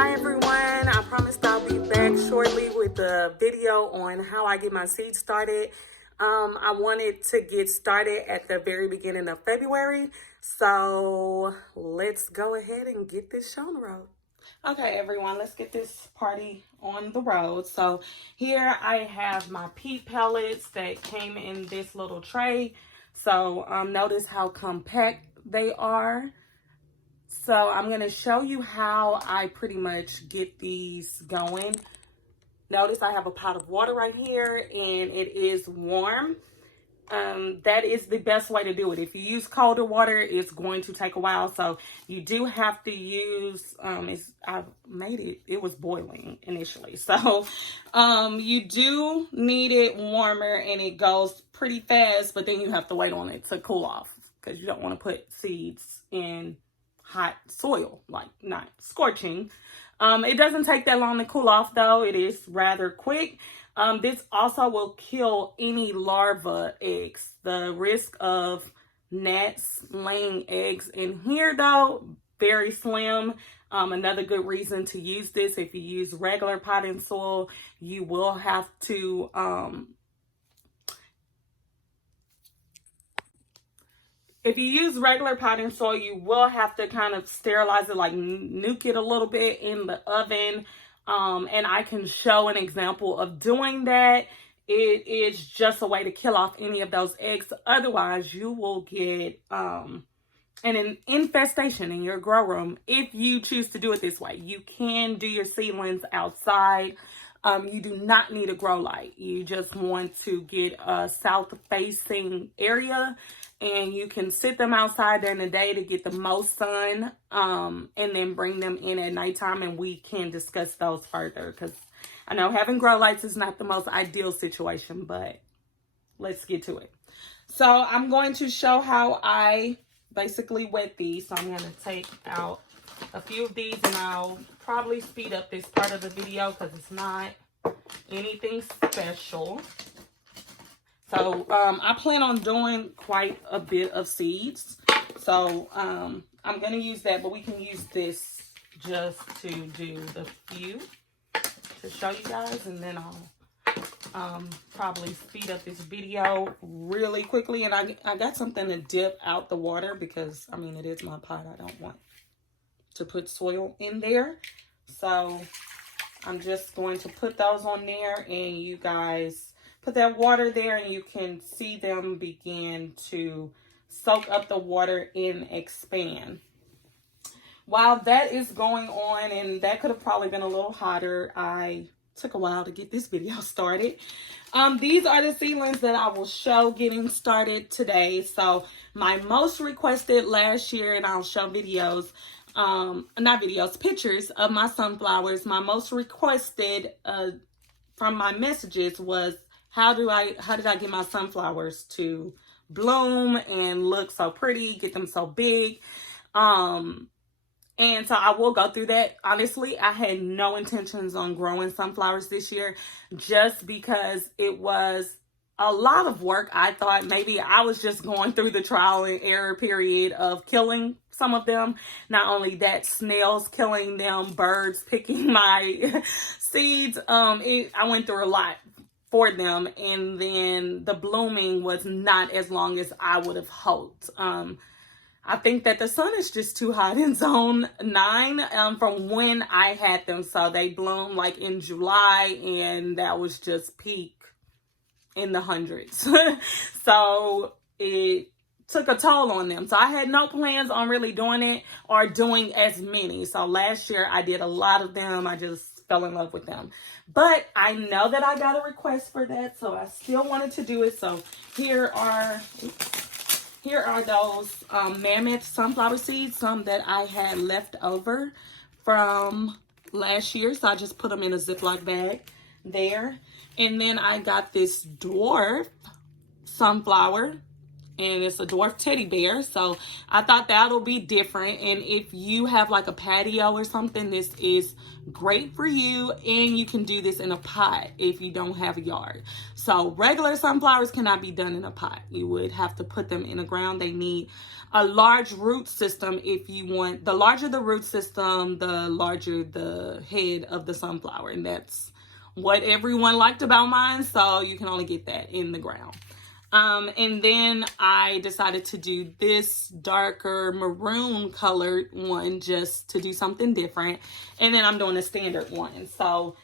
Hi everyone, I promised I'll be back shortly with a video on how I get my seeds started. I wanted to get started at the very beginning of February, so let's go ahead and get this show on the road. Okay everyone, let's get this party on the road. So here I have my peat pellets that came in this little tray. So notice how compact they are. So I'm going to show you how I pretty much get these going. Notice I have a pot of water right here and it is warm. That is the best way to do it. If you use colder water, it's going to take a while. So you do have to use, I made it, it was boiling initially. So you do need it warmer and it goes pretty fast, but then you have to wait on it to cool off because you don't want to put seeds in hot soil, like not scorching. It doesn't take that long to cool off though. It is rather quick. This also will kill any larva eggs. The risk of gnats laying eggs in here though, very slim. Another good reason to use this, if you use regular potting soil, you will have to if you use regular potting soil, you will have to kind of sterilize it, like nuke it a little bit in the oven. And I can show an example of doing that. It is just a way to kill off any of those eggs. Otherwise, you will get an infestation in your grow room if you choose to do it this way. You can do your seedlings outside. You do not need a grow light. You just want to get a south-facing area, and you can sit them outside during the day to get the most sun, and then bring them in at nighttime, and we can discuss those further because I know having grow lights is not the most ideal situation, but let's get to it. So I'm going to show how I basically wet these. So I'm going to take out a few of these, and I'll probably speed up this part of the video because it's not anything special. So I plan on doing quite a bit of seeds. So I'm going to use that, but we can use this just to do the few to show you guys. And then I'll probably speed up this video really quickly. And I got something to dip out the water because, I mean, it is my pot. I don't want to put soil in there. So I'm just going to put those on there, and you guys put that water there and you can see them begin to soak up the water and expand. While that is going on, and that could have probably been a little hotter, I took a while to get this video started. These are the seedlings that I will show getting started today. So my most requested last year, and I'll show videos, not videos, pictures of my sunflowers. My most requested from my messages was, how did I get my sunflowers to bloom and look so pretty, get them so big? And so I will go through that. Honestly, I had no intentions on growing sunflowers this year just because it was a lot of work. I thought maybe I was just going through the trial and error period of killing some of them. Not only that, snails killing them, birds picking my seeds. I went through a lot for them, and then the blooming was not as long as I would have hoped. I think that the sun is just too hot in zone 9 from when I had them. So they bloom like in July, and that was just peak in the hundreds. So it took a toll on them. So I had no plans on really doing it or doing as many. So last year I did a lot of them. I just fell in love with them. But I know that I got a request for that, so I still wanted to do it. So here are those Mammoth sunflower seeds, some that I had left over from last year. So I just put them in a Ziploc bag there. And then I got this Dwarf Sunflower, and it's a dwarf teddy bear. So I thought that'll be different. And if you have like a patio or something, this is great for you. And you can do this in a pot if you don't have a yard. So regular sunflowers cannot be done in a pot. You would have to put them in the ground. They need a large root system. If you want, the larger the root system, the larger the head of the sunflower. And that's what everyone liked about mine. So you can only get that in the ground. And then I decided to do this darker maroon colored one just to do something different. And then I'm doing a standard one. So,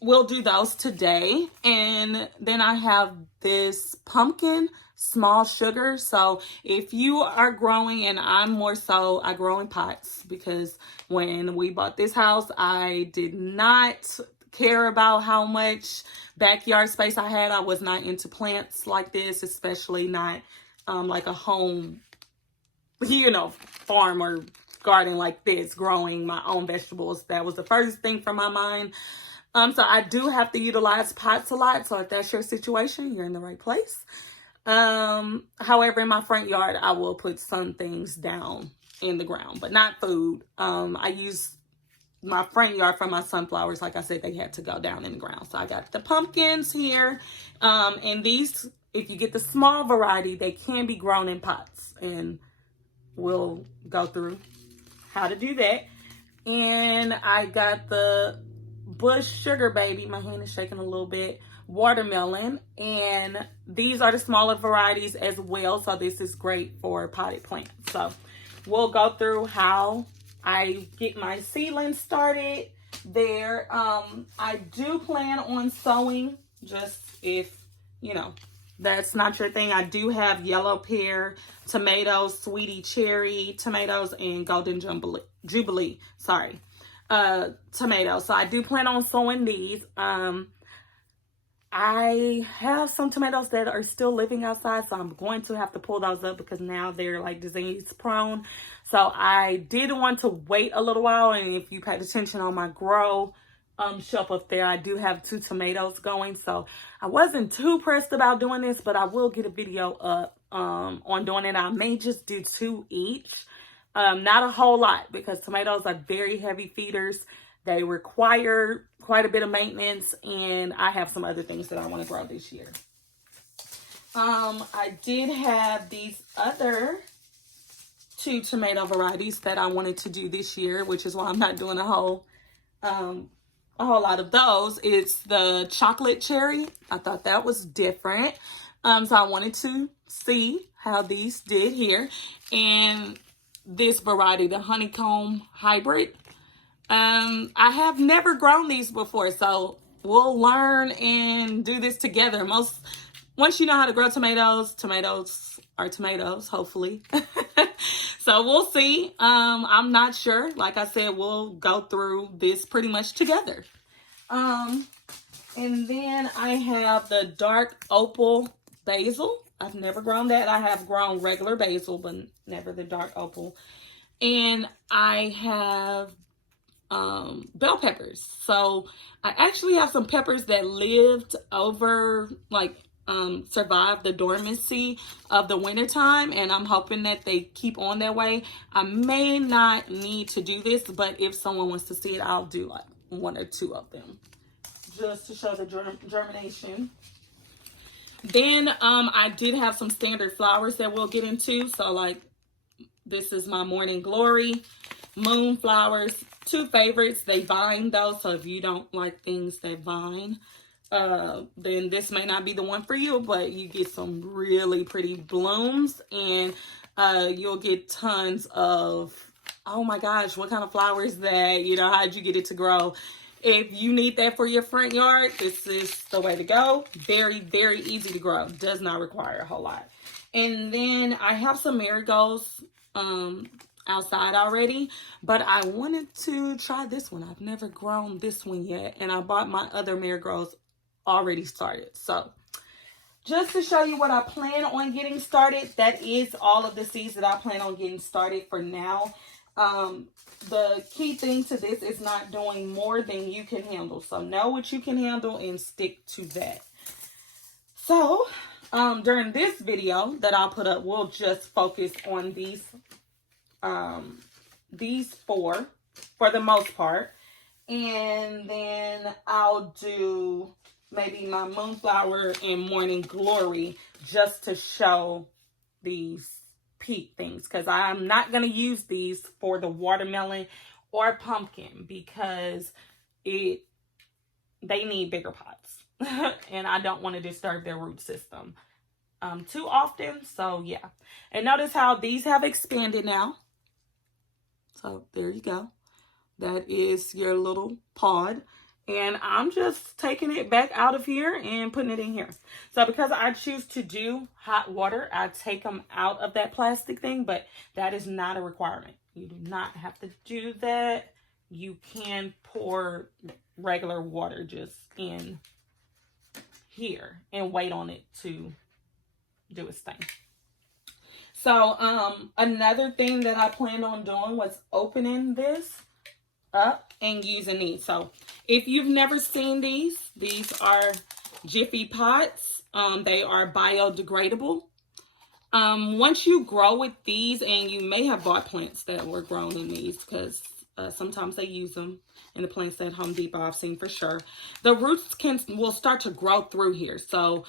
we'll do those today. And then I have this pumpkin small sugar. So if you are growing, and I'm more so, I grow in pots, because when we bought this house, I did not care about how much backyard space I had. I was not into plants like this, especially not like a home, farm or garden like this, growing my own vegetables. That was the first thing from my mind. So I do have to utilize pots a lot. So if that's your situation, you're in the right place. However, in my front yard, I will put some things down in the ground, but not food. I use my front yard for my sunflowers. Like I said, they had to go down in the ground. So I got the pumpkins here. And these, if you get the small variety, they can be grown in pots, and we'll go through how to do that. And I got the bush sugar baby. My hand is shaking a little bit. Watermelon, and these are the smaller varieties as well. So this is great for potted plants. So we'll go through how I get my seedlings started there. I do plan on sowing, just if that's not your thing. I do have yellow pear tomatoes, sweetie cherry tomatoes, and golden jubilee tomatoes. So I do plan on sowing these. I have some tomatoes that are still living outside, so I'm going to have to pull those up because now they're like disease prone. So I did want to wait a little while, and if you paid attention on my grow shelf up there, I do have 2 tomatoes going. So I wasn't too pressed about doing this, but I will get a video up on doing it. I may just do 2 each, not a whole lot, because tomatoes are very heavy feeders. They require quite a bit of maintenance, and I have some other things that I want to grow this year. I did have these other 2 tomato varieties that I wanted to do this year, which is why I'm not doing a whole lot of those. It's the chocolate cherry. I thought that was different. So I wanted to see how these did here. And this variety, the honeycomb hybrid. I have never grown these before, so we'll learn and do this together. Once you know how to grow tomatoes, tomatoes are tomatoes, hopefully. So we'll see. I'm not sure. Like I said, we'll go through this pretty much together. And then I have the dark opal basil. I've never grown that. I have grown regular basil, but never the dark opal. And I have bell peppers. So I actually have some peppers that lived over, survived the dormancy of the winter time, and I'm hoping that they keep on their way. I may not need to do this, but if someone wants to see it, I'll do like 1 or 2 of them just to show the germination. Then I did have some standard flowers that we'll get into. So like this is my morning glory, moon flowers, 2 favorites. They vine though, so if you don't like things that vine, then this may not be the one for you, but you get some really pretty blooms, and you'll get tons of, oh my gosh, what kind of flowers that, how'd you get it to grow? If you need that for your front yard, this is the way to go. Very, very easy to grow. Does not require a whole lot. And then I have some marigolds outside already, but I wanted to try this one. I've never grown this one yet, and I bought my other marigolds already started. So just to show you what I plan on getting started, that is all of the seeds that I plan on getting started for now. The key thing to this is not doing more than you can handle. So know what you can handle and stick to that. So During this video that I'll put up, we'll just focus on these four for the most part. And then I'll do maybe my Moonflower and Morning Glory just to show these peat things, because I'm not going to use these for the watermelon or pumpkin because they need bigger pots and I don't want to disturb their root system too often. So yeah, and notice how these have expanded now. So there you go. That is your little pod. And I'm just taking it back out of here and putting it in here. So because I choose to do hot water, I take them out of that plastic thing, but that is not a requirement. You do not have to do that. You can pour regular water just in here and wait on it to do its thing. So another thing that I planned on doing was opening this up and using these. So if you've never seen these are Jiffy Pots. They are biodegradable. Once you grow with these, and you may have bought plants that were grown in these because sometimes they use them in the plants at Home Depot, I've seen for sure. The roots will start to grow through here. So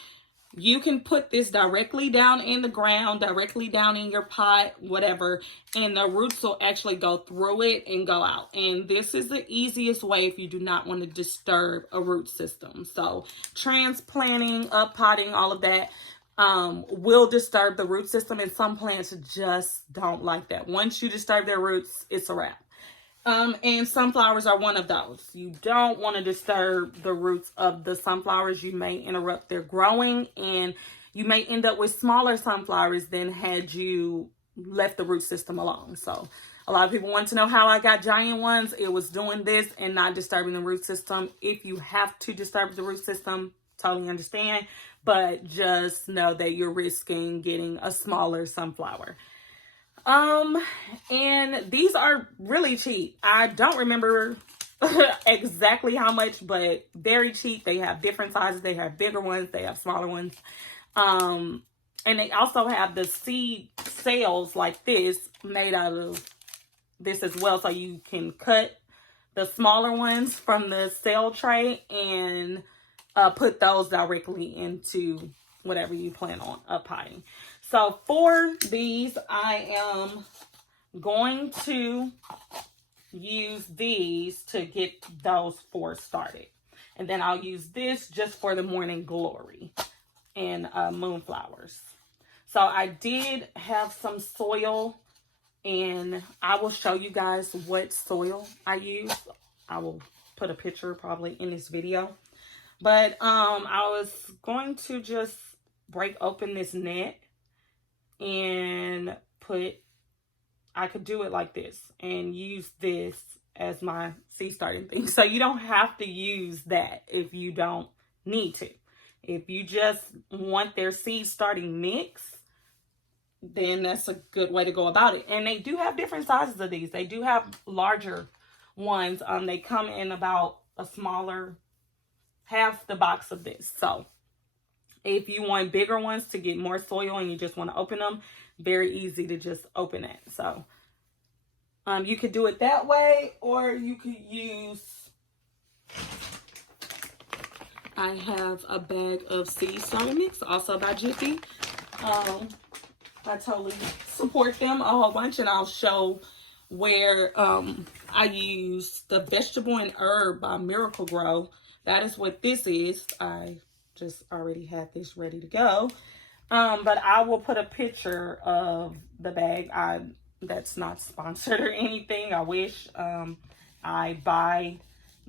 you can put this directly down in the ground, directly down in your pot, whatever, and the roots will actually go through it and go out. And this is the easiest way if you do not want to disturb a root system. So transplanting, uppotting, all of that will disturb the root system, and some plants just don't like that. Once you disturb their roots, it's a wrap. And sunflowers are one of those. You don't want to disturb the roots of the sunflowers. You may interrupt their growing, and you may end up with smaller sunflowers than had you left the root system alone. So a lot of people want to know how I got giant ones. It was doing this and not disturbing the root system. If you have to disturb the root system, totally understand, but just know that you're risking getting a smaller sunflower. And these are really cheap. I don't remember exactly how much, but very cheap. They have different sizes. They have bigger ones. They have smaller ones. And they also have the seed sails like this made out of this as well. So you can cut the smaller ones from the sail tray and put those directly into whatever you plan on uppotting. So for these, I am going to use these to get those four started. And then I'll use this just for the Morning Glory and Moonflowers. So I did have some soil, and I will show you guys what soil I use. I will put a picture probably in this video. But I was going to just break open this net and I could do it like this and use this as my seed starting thing. So you don't have to use that if you don't need to. If you just want their seed starting mix, then that's a good way to go about it. And they do have different sizes of these. They do have larger ones. They come in about a smaller, half the box of this. So if you want bigger ones to get more soil and you just want to open them, very easy to just open it. So you could do it that way, or you could use, I have a bag of seed starting mix, also by Jiffy. I totally support them a whole bunch, and I'll show where I use the vegetable and herb by Miracle Grow. That is what this is. I just already had this ready to go. But I will put a picture of the bag. That's not sponsored or anything. I wish. I buy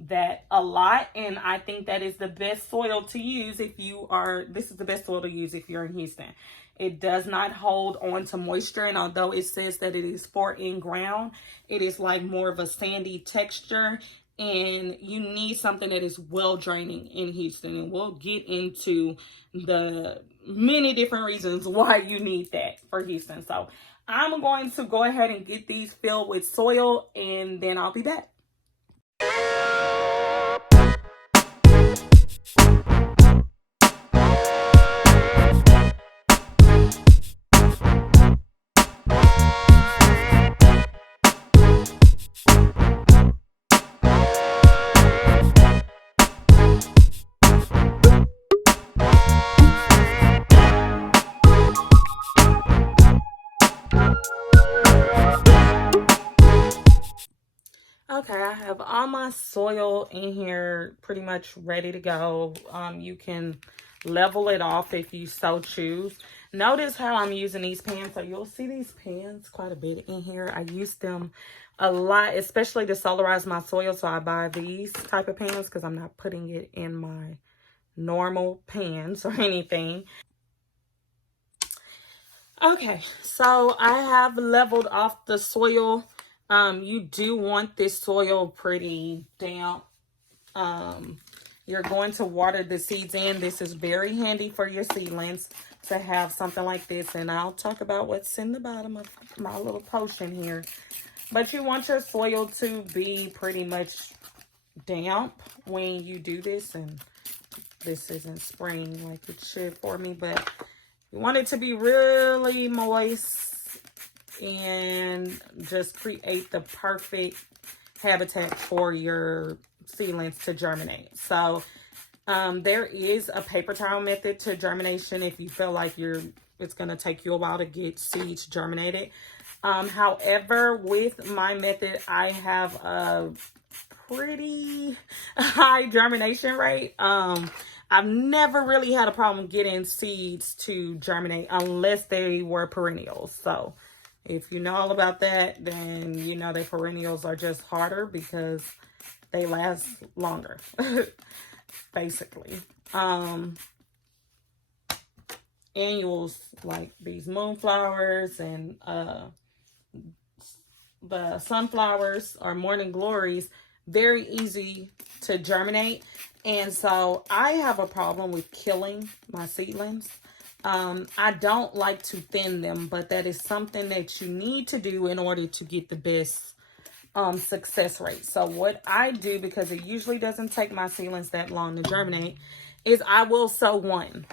that a lot, and I think that is the best soil to use if you are, this is the best soil to use if you're in Houston. It does not hold on to moisture, and although it says that it is for in-ground, it is like more of a sandy texture, and you need something that is well draining in Houston, and we'll get into the many different reasons why you need that for Houston. So I'm going to go ahead and get these filled with soil, and then I'll be back. Okay, I have all my soil in here pretty much ready to go. You can level it off if you so choose. Notice how I'm using these pans. So you'll see these pans quite a bit in here. I use them a lot, especially to solarize my soil. So I buy these type of pans because I'm not putting it in my normal pans or anything. Okay, so I have leveled off the soil. You do want this soil pretty damp. You're going to water the seeds in. This is very handy for your seedlings to have something like this. And I'll talk about what's in the bottom of my little potion here. But you want your soil to be pretty much damp when you do this. And this isn't spraying like it should for me, but you want it to be really moist and just create the perfect habitat for your seedlings to germinate. So there is a paper towel method to germination if you feel like it's going to take you a while to get seeds germinated. However, with my method, I have a pretty high germination rate. I've never really had a problem getting seeds to germinate unless they were perennials. So if you know all about that, then you know that perennials are just harder because they last longer, basically. Annuals like these moonflowers and the sunflowers or morning glories, very easy to germinate. And so I have a problem with killing my seedlings. I don't like to thin them, but that is something that you need to do in order to get the best success rate. So what I do, because it usually doesn't take my seedlings that long to germinate, is I will sow one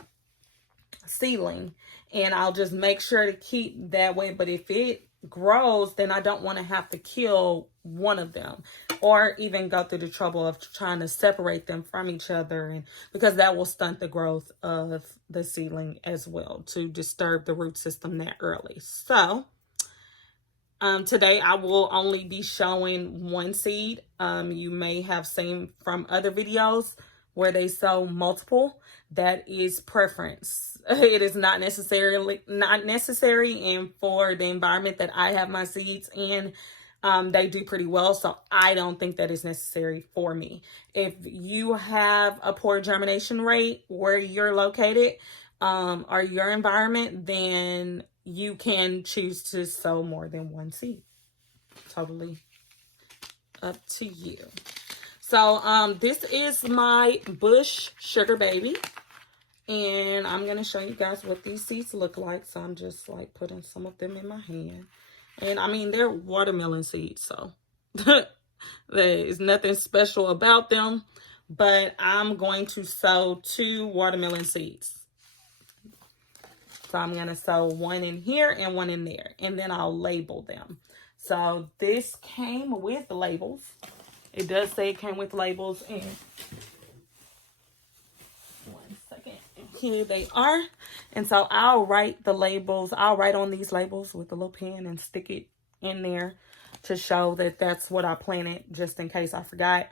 seedling and I'll just make sure to keep that way. But if it grows, then I don't want to have to kill one of them or even go through the trouble of trying to separate them from each other, and because that will stunt the growth of the seedling as well, to disturb the root system that early. So today I will only be showing one seed. You may have seen from other videos where they sow multiple. That is preference. It is not necessary, and for the environment that I have my seeds in, they do pretty well. So I don't think that is necessary for me. If you have a poor germination rate where you're located, or your environment, then you can choose to sow more than one seed. Totally up to you. So this is my bush sugar baby, and I'm going to show you guys what these seeds look like. So I'm just like putting some of them in my hand, and I mean, they're watermelon seeds, so there is nothing special about them, but I'm going to sow 2 watermelon seeds. So I'm going to sow one in here and one in there, and then I'll label them. So this came with labels. It does say it came with labels, and one second, here they are. And so I'll write the labels. I'll write on these labels with a little pen and stick it in there to show that that's what I planted, just in case I forgot.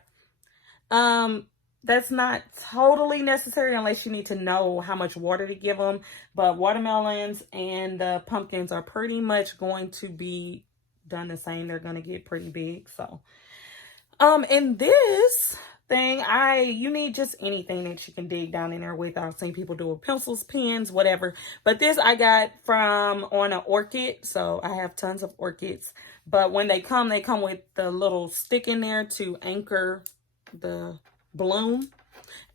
That's not totally necessary unless you need to know how much water to give them. But watermelons and the pumpkins are pretty much going to be done the same. They're going to get pretty big. So, in this thing, you need just anything that you can dig down in there with. I've seen people do it with pencils, pens, whatever. But this I got from on an orchid. So I have tons of orchids. But when they come with the little stick in there to anchor the bloom.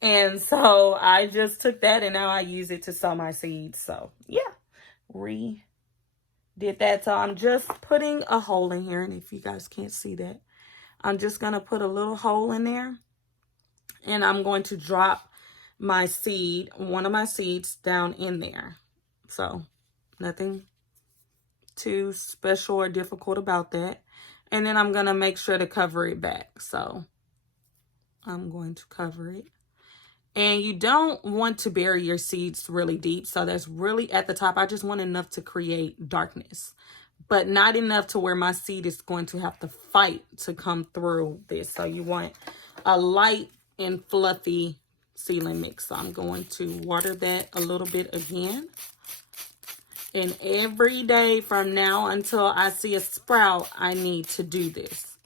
And so I just took that and now I use it to sow my seeds. So yeah, did that. So I'm just putting a hole in here, and if you guys can't see that, I'm just going to put a little hole in there, and I'm going to drop my seed, one of my seeds, down in there. So nothing too special or difficult about that. And then I'm going to make sure to cover it back. So I'm going to cover it. And you don't want to bury your seeds really deep. So that's really at the top. I just want enough to create darkness but not enough to where my seed is going to have to fight to come through this. So you want a light and fluffy seedling mix. So I'm going to water that a little bit again. And every day from now until I see a sprout, I need to do this.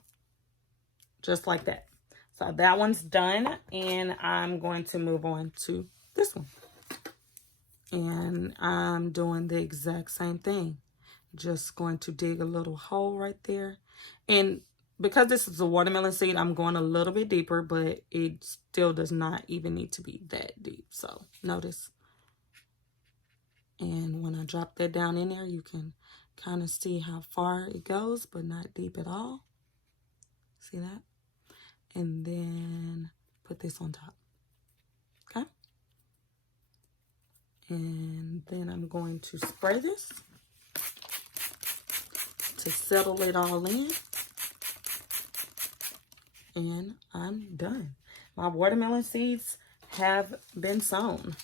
Just like that. So that one's done. And I'm going to move on to this one. And I'm doing the exact same thing. Just going to dig a little hole right there. And because this is a watermelon seed, I'm going a little bit deeper, but it still does not even need to be that deep. So notice. And when I drop that down in there, you can kind of see how far it goes, but not deep at all. See that? And then put this on top. Okay? And then I'm going to spray this to settle it all in. And I'm done. My watermelon seeds have been sown.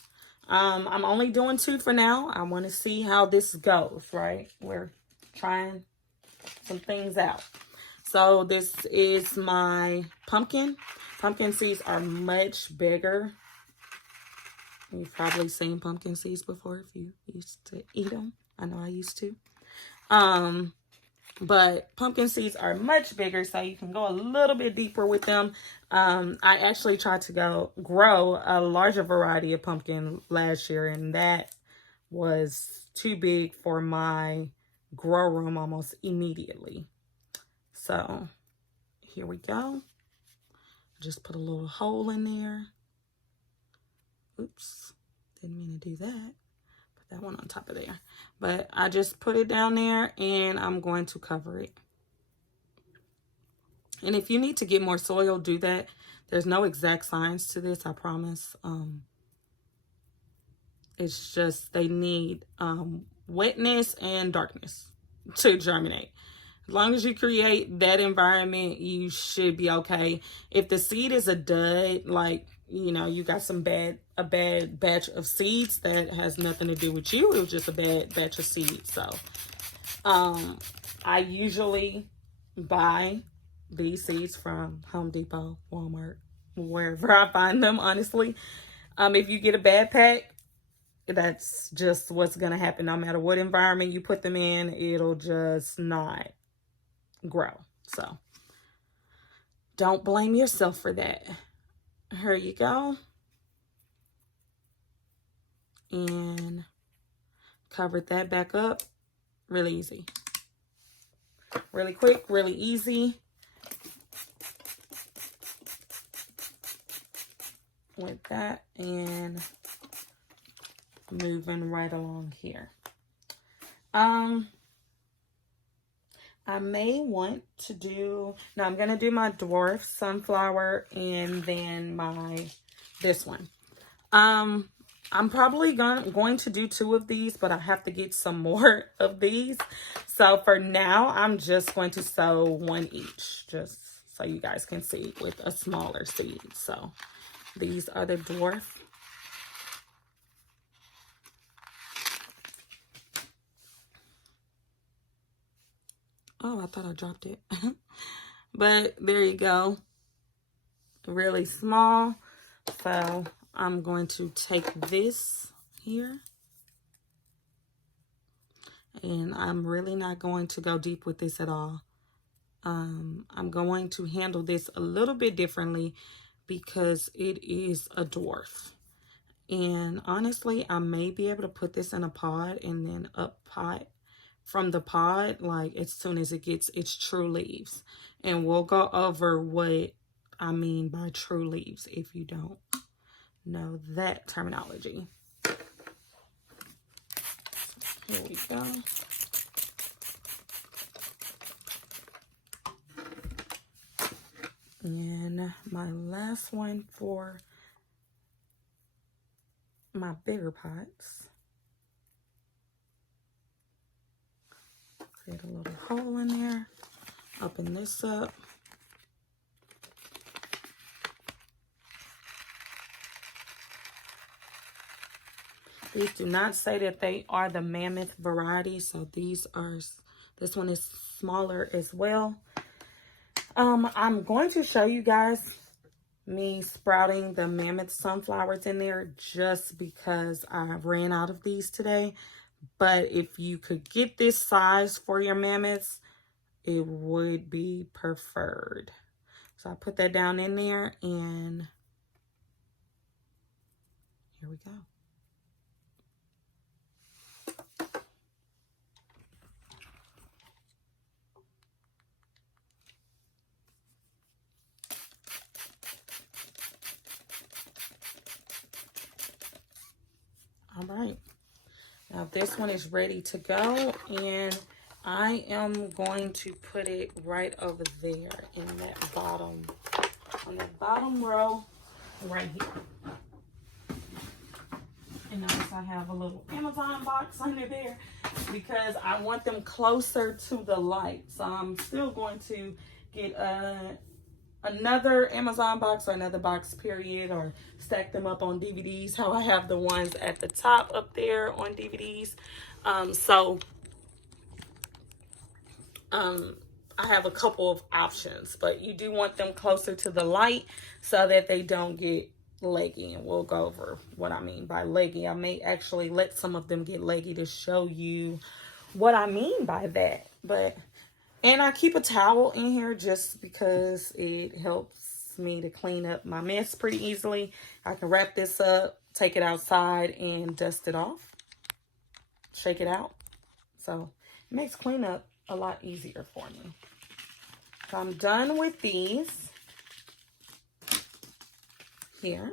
I'm only doing 2 for now. I want to see how this goes, right? We're trying some things out. So this is my pumpkin. Pumpkin seeds are much bigger. You've probably seen pumpkin seeds before if you used to eat them. I know I used to. But pumpkin seeds are much bigger, so you can go a little bit deeper with them. I actually tried to grow a larger variety of pumpkin last year, and that was too big for my grow room almost immediately. So here we go. Just put a little hole in there. Oops, didn't mean to do that. That one on top of there, but I just put it down there and I'm going to cover it. And if you need to get more soil, do that. There's no exact science to this, I promise. It's just they need wetness and darkness to germinate. As long as you create that environment, you should be okay. If the seed is a dud, like, you know, you got a bad batch of seeds, that has nothing to do with you. It was just a bad batch of seeds. So I usually buy these seeds from Home Depot, Walmart, wherever I find them, honestly. If you get a bad pack, that's just what's going to happen. No matter what environment you put them in, it'll just not grow. So don't blame yourself for that. Here you go. And covered that back up. Really easy. Really quick, really easy. With that, and moving right along here. I may want to do, now I'm going to do my Dwarf Sunflower and then this one. I'm probably going to do 2 of these, but I have to get some more of these. So for now, I'm just going to sow 1 each, just so you guys can see with a smaller seed. So these are the dwarf. Oh, I thought I dropped it. But there you go. Really small. So I'm going to take this here. And I'm really not going to go deep with this at all. I'm going to handle this a little bit differently because it is a dwarf. And honestly, I may be able to put this in a pod and then up pot from the pod, like as soon as it gets its true leaves. And we'll go over what I mean by true leaves if you don't know that terminology. Here we go. And my last one for my bigger pots. Create a little hole in there. Open this up. These do not say that they are the Mammoth variety, so these are This one is smaller as well. I'm going to show you guys me sprouting the Mammoth sunflowers in there just because I ran out of these today. But if you could get this size for your mammoths, it would be preferred. So I put that down in there, and here we go. All right, now this one is ready to go, and I am going to put it right over there in that bottom, on that bottom row right here. And notice I have a little Amazon box under there because I want them closer to the light. So I'm still going to get another Amazon box, or another box period, or stack them up on DVDs, how I have the ones at the top up there on DVDs. I have a couple of options, but you do want them closer to the light so that they don't get leggy, and we'll go over what I mean by leggy. I may actually let some of them get leggy to show you what I mean by that. And I keep a towel in here just because it helps me to clean up my mess pretty easily. I can wrap this up, take it outside, and dust it off, shake it out. So it makes cleanup a lot easier for me. So I'm done with these here.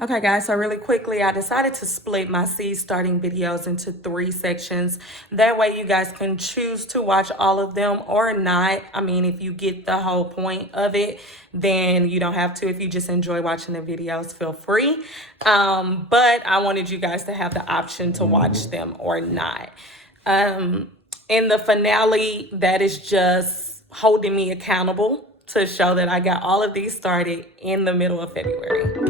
Okay guys, so really quickly, I decided to split my seed starting videos into 3 sections. That way you guys can choose to watch all of them or not. I mean, if you get the whole point of it, then you don't have to. If you just enjoy watching the videos, feel free. But I wanted you guys to have the option to watch them or not. In the finale, that is just holding me accountable to show that I got all of these started in the middle of February.